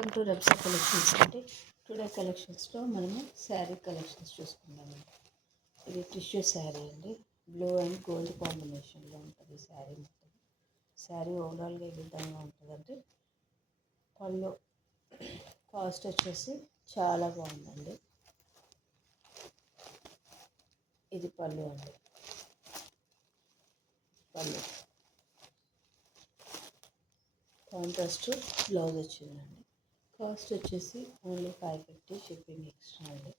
Welcome to రెబ్సా కలెక్షన్స్ అండి. టుడే కలెక్షన్స్లో మనము శారీ కలెక్షన్స్ చూసుకుందామండి. ఇది టిష్యూ శారీ అండి. బ్లూ అండ్ గోల్డ్ కాంబినేషన్లో ఉంటుంది శారీ మొత్తం. శారీ ఓవరాల్గా ఈ విధంగా ఉంటుందండి. పళ్ళు కాస్ట్ వచ్చేసి చాలా బాగుందండి. ఇది పళ్ళు అండి. పళ్ళు కాంట్రాస్ట్ బ్లౌజ్ వచ్చిందండి. కాస్ట్ వచ్చేసి ఓన్లీ 550 షిప్పింగ్ ఎక్స్ట్రా అండి.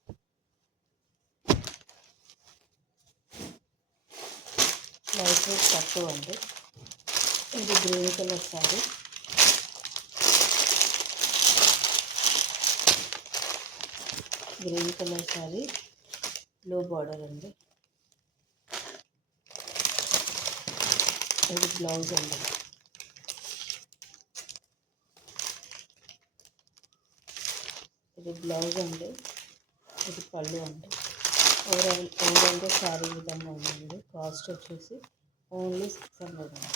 లైట్ వెయిట్ తక్కువ అండి. ఇది green colour sari. Green colour sari blue border అండి. ఇది బ్లౌజ్ అండి. ఇది బ్లౌజ్ అండి. ఇది పళ్ళు అండి. ఓవరాల్గా శారీ విధంగా ఉందండి. కాస్ట్ వచ్చేసి ఓన్లీ 600 అండి.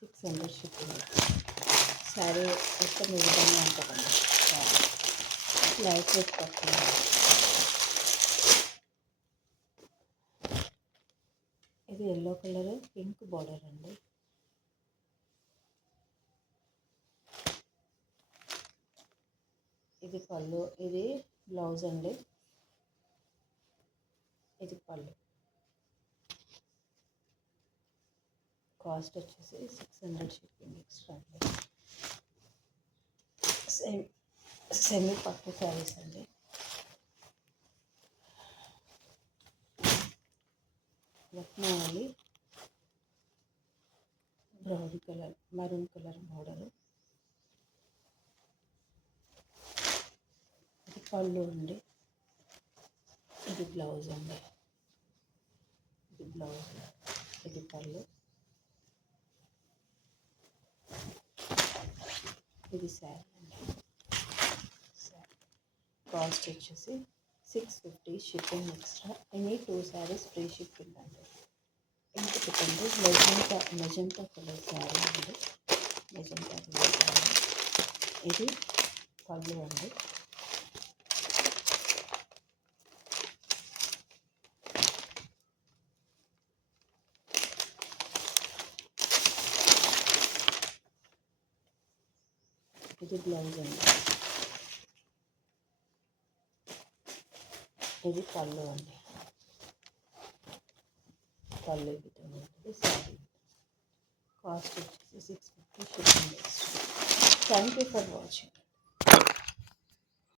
600 షిప్పింగ్. శారీ మొత్తం ఈ విధంగా ఉంటుందండి. శారీ లైట్ వెయిట్ తక్కువ. ఇది ఎల్లో కలర్ పింక్ బార్డర్ అండి. ఇది పళ్ళు, ఇది బ్లౌజ్ అండి. ఇది పళ్ళు. కాస్ట్ వచ్చేసి 600 షిప్పింగ్ ఎక్స్ట్రా అండి. సెమీ పట్టు శారీస్ అండి. Ratnavali brown colour maroon colour border. ఇది పళ్ళు అండి. ఇది బ్లౌజ్ అండి. ఇది బ్లౌజ్, ఇది పళ్ళు. ఇది శారీ అండి. శారీ కాస్ట్ వచ్చేసి 650 shipping extra. Any 2 saris free shipping అండి. ఇంకొకటండి మెజంతా కలర్ శారీ అండి. Magenta colour sari. ఇది పళ్ళు అండి. ఇది బ్లౌజ్ అండి. ఇది పళ్ళు అండి. పళ్ళు ఈ విధంగా ఉంటుంది. శారీ కాస్ట్ వచ్చేసి 650 shipping extra. Thank you for watching.